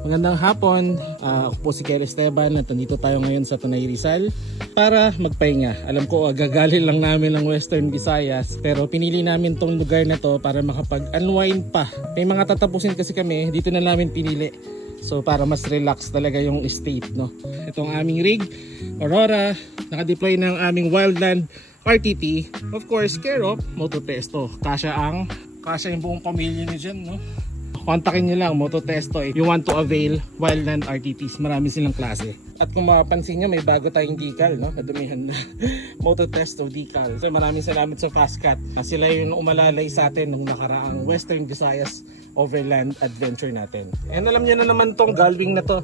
Magandang hapon, ako po si Kel Esteban at nandito tayo ngayon sa Tanay Rizal para magpahinga. Alam ko gagaling lang namin ng Western Visayas pero pinili namin tong lugar na to para makapag-unwind pa. May mga tatapusin kasi kami, dito na namin pinili. So para mas relax talaga yung state, no. Itong aming rig, Aurora, naka-deploy ng aming Wildland RTT. Of course, care of Mototesto. Kasya yung buong pamilya niyo dyan, no. Kontakin nyo lang, Mototesto. You want to avail Wildland RTTs. Marami silang klase. At kung mapapansin nyo, may bago tayong decal, no? Nadumihan na. Mototesto decal. So maraming salamat sa Fastcat. Sila yung umalalay sa atin nung nakaraang Western Visayas Overland Adventure natin. And alam nyo na naman tong galving na to.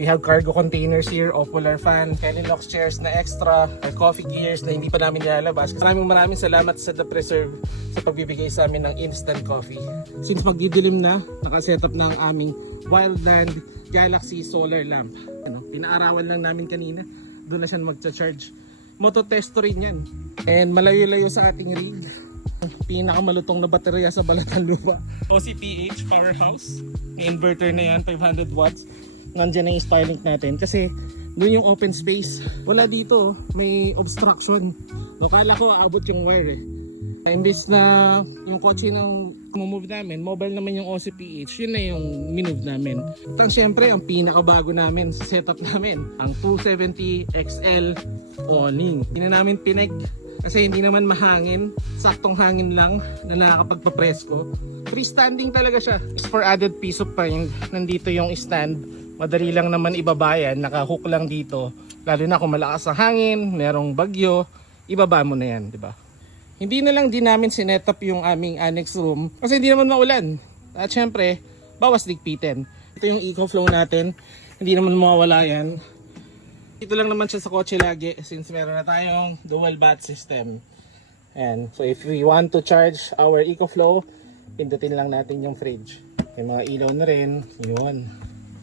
We have cargo containers here, Opolar fan, Kellynox chairs na extra, our coffee gears na hindi pa namin nilalabas. Maraming salamat sa The Preserve sa pagbibigay sa amin ng instant coffee. Since magdidilim na, nakasetup na ang aming Wildland Galaxy solar lamp. Pinaarawan lang namin kanina, doon na siya magcha-charge. Mototesto rin yan. And malayo-layo sa ating rig. Pinakamalutong na baterya sa Balatan Lupa. OCPH powerhouse. May inverter na yan, 500 watts. Nandiyan na yung Starlink natin kasi doon yung open space. Wala dito, may obstruction. So, kala ko aabot yung wire eh. Imbis na yung kotse nang move namin, mobile naman yung OCPH, yun na yung minove namin. At syempre, ang pinakabago namin sa setup namin, ang 270 XL awning. Hindi na namin pineg kasi hindi naman mahangin, saktong hangin lang na nakakapagpapresko. Freestanding talaga siya. For added peace of mind, nandito yung stand. Madali lang naman ibabayan, naka-hook lang dito. Lalo na kung malakas ang hangin, merong bagyo, ibaba mo na yan, di ba? Hindi na lang din namin sinetup yung aming annex room kasi hindi naman maulan. At syempre, bawas ligpitin. Ito yung EcoFlow natin, hindi naman mawawala yan. Dito lang naman siya sa kotse lagi since meron na tayong dual bat system. And so if we want to charge our EcoFlow, pindutin lang natin yung fridge. May mga ilaw na rin, yun.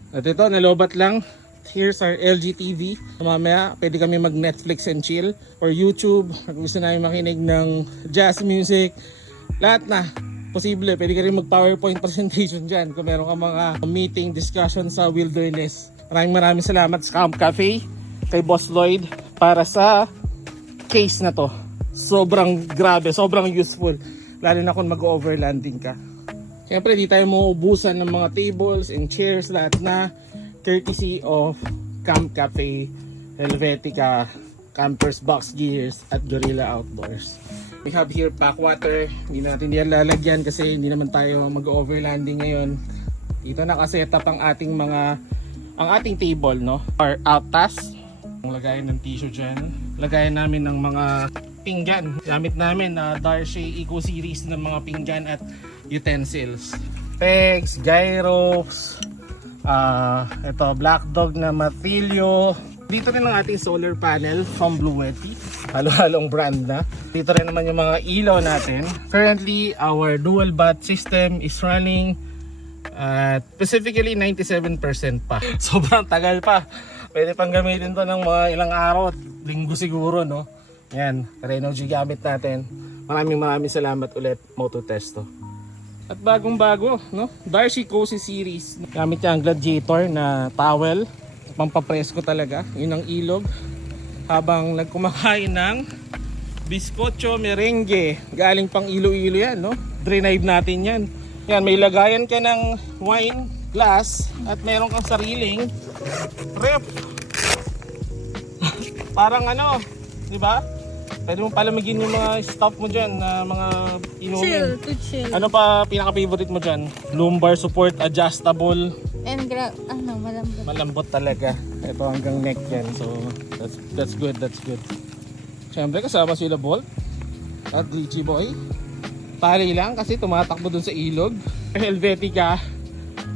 At ito, nalobat lang. Here's our LG TV. Mamaya, pwede kami mag Netflix and chill or YouTube. Kung gusto namin makinig ng jazz music, lahat na. Posible, pwede ka rin mag PowerPoint presentation dyan kung meron ka mga meeting, discussion sa wilderness. Maraming salamat sa Camp Cafe, kay Boss Lloyd, para sa case na to. Sobrang grabe, sobrang useful. Lalo na kung mag-overlanding ka. Siyempre, di tayo mauubusan ng mga tables and chairs, lahat na courtesy of Camp Cafe, Helvetica, Campers Box Gears, at Gorilla Outdoors. We have here pack water. Hindi natin yan lalagyan kasi hindi naman tayo mag-overlanding ngayon. Dito nakasetup ang ating table, no? Our outtas. Lagayan ng tissue dyan. Lagayan namin ng mga pinggan. Gamit namin na Darshay Eco Series ng mga pinggan at utensils. Pegs, gyros, ito black dog na matilyo. Dito rin ang ating solar panel from Bluetti. Halo-halong brand na. Dito rin naman yung mga ilaw natin. Currently, our dual bat system is running at specifically 97% pa. Sobrang tagal pa. Pwede pang gamitin to ng mga ilang araw, linggo siguro, no? Yan, Renogy gamit natin. Maraming salamat ulit, Mototesto. At bagong-bago, no? Darshay Cozy Series. Gamit niya ang Gladiator na towel. Pampapresko talaga. Yun ang ilog. Habang nagkumakain ng biskotso merengue. Galing pang Iloilo yan, no? Drenade natin yan. Yan, may lagayan ka ng wine glass at meron kang sariling ref. Parang ano, di ba? Pwede mo palamigin yung mga stuff mo dyan na mga inumin. Chill. Ano pa pinaka-favorite mo dyan? Lumbar support, adjustable. And malambot. Malambot talaga. Ito hanggang neck yan. So, that's good. Siyempre kasama sila Bolt at Richie Boy. Pari lang kasi tumatakbo dun sa ilog. Helvetica.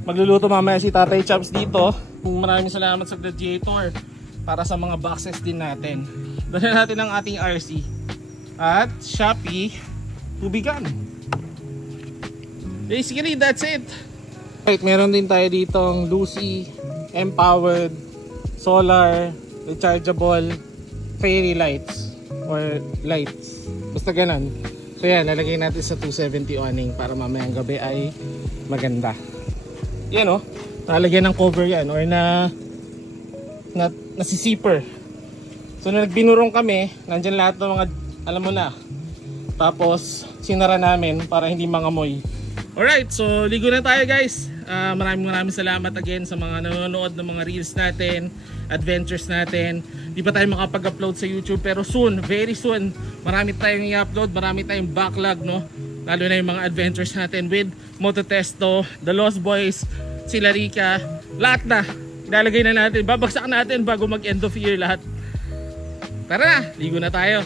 Magluluto mamaya si Tatay Chaps dito. Maraming salamat sa Gladiator para sa mga boxes din natin. Dala natin ang ating RC at Shopee tubigan. Basically, that's it. Right, meron din tayo ditong Lucy Empowered Solar Rechargeable Fairy Lights or lights. Basta ganun. So yan, lalagay natin sa 270 awning para mamayang gabi ay maganda. Yan o, nalagyan ng cover yan or nasisiper. So nung nagbinurong kami, nandyan lahat ng mga, alam mo na. Tapos sinara namin para hindi mangamoy. Alright, so ligo na tayo guys. Maraming salamat again sa mga nanonood ng mga reels natin, adventures natin. Di pa tayo makapag-upload sa YouTube pero soon, very soon, marami tayong i-upload, marami tayong backlog, no? Lalo na yung mga adventures natin with Mototesto, The Lost Boys, sila Rika, lahat na. Ilalagay na natin, babagsak natin bago mag end of year lahat. Tara na, ligo na tayo.